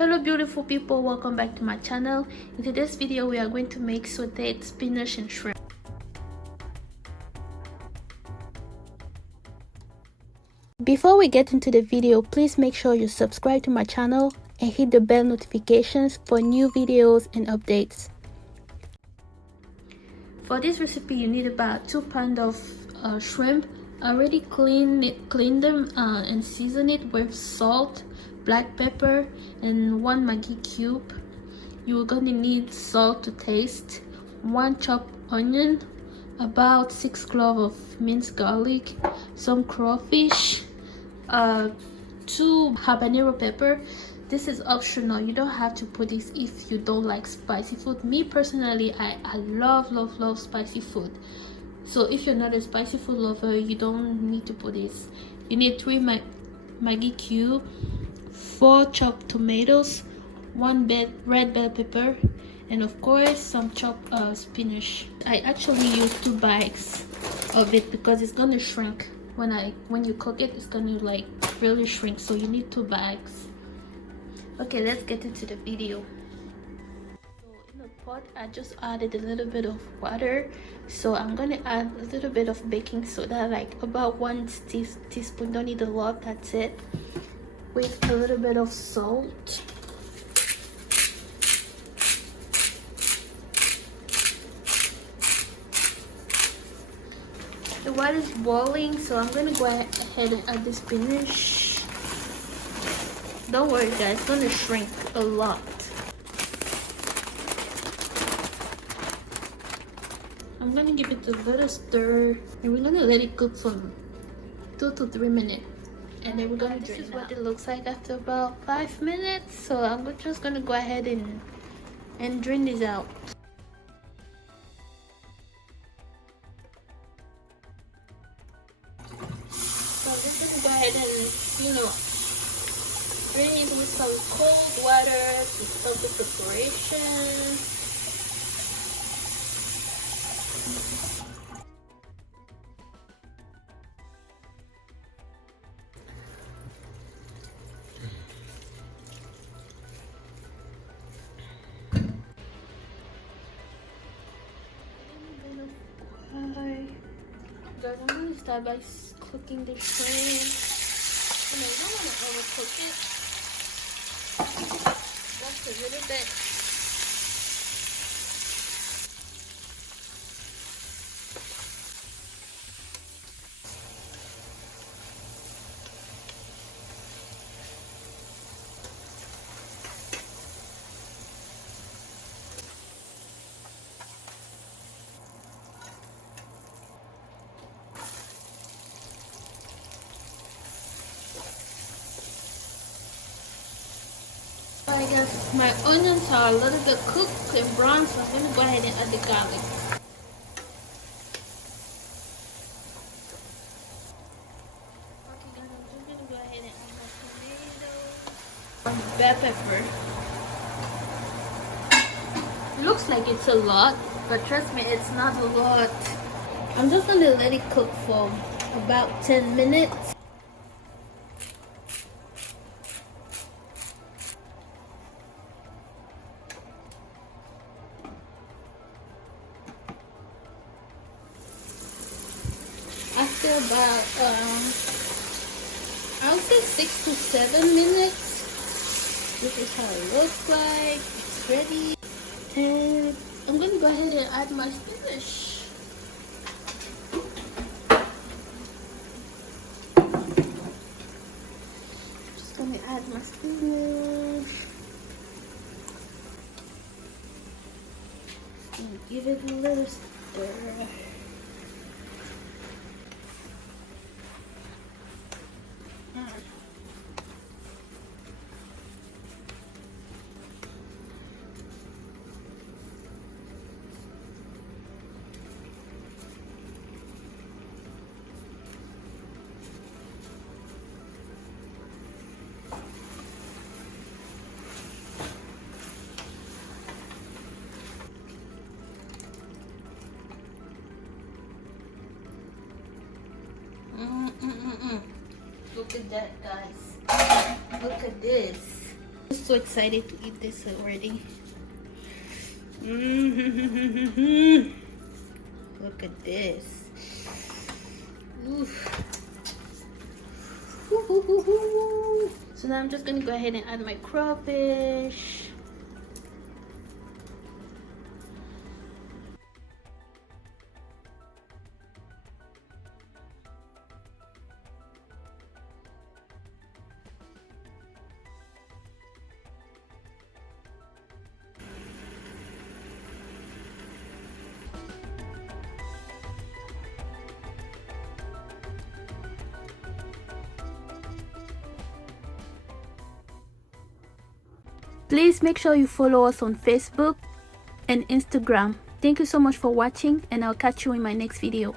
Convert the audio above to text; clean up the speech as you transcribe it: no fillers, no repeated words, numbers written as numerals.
Hello beautiful people, welcome back to my channel. In today's video we are going to make sauteed spinach and shrimp. Before we get into the video, please make sure you subscribe to my channel and hit the bell notifications for new videos and updates. For this recipe you need about 2 pounds of shrimp. I already cleaned them and seasoned it with salt, black pepper, and 1 maggi cube. You're gonna need salt to taste, 1 chopped onion, about 6 cloves of minced garlic, some crawfish, 2 habanero pepper. This is optional, you don't have to put this if you don't like spicy food. Me personally, I love spicy food. So if you're not a spicy food lover, you don't need to put this. You need 3 maggi cube, 4 chopped tomatoes, 1 red bell pepper, and of course some chopped spinach. I actually use 2 bags of it because it's gonna shrink when you cook it. It's gonna like really shrink, so you need 2 bags. Okay, let's get into the video. Pot, I just added a little bit of water, so I'm gonna add a little bit of baking soda, like about 1 teaspoon, don't need a lot, that's it, with a little bit of salt. The water is boiling, so I'm gonna go ahead and add the spinach. Don't worry guys, it's gonna shrink a lot. I'm gonna give it a little stir and we're gonna let it cook for 2 to 3 minutes, and then we're gonna drain it out. This is what it looks like after about 5 minutes, so I'm just gonna go ahead and drain this out. So I'm just gonna go ahead and drain it with some cold water to start the preparation. Guys, I'm going to start by cooking the shrimp. And I don't want to overcook it. Just a little bit. I guess my onions are a little bit cooked and brown, so I'm going to go ahead and add the garlic. Okay guys, I'm just going to go ahead and add my tomato. Bell pepper. Looks like it's a lot, but trust me, it's not a lot. I'm just going to let it cook for about 10 minutes. After about I would say 6 to 7 minutes, this is how it looks like. It's ready, and I'm gonna go ahead and add my spinach. Just gonna add my spinach and give it a little stir. Look at that, guys. Look at this. I'm so excited to eat this already. Look at this. Oof. So now I'm just gonna go ahead and add my crawfish. Please make sure you follow us on Facebook and Instagram. Thank you so much for watching, and I'll catch you in my next video.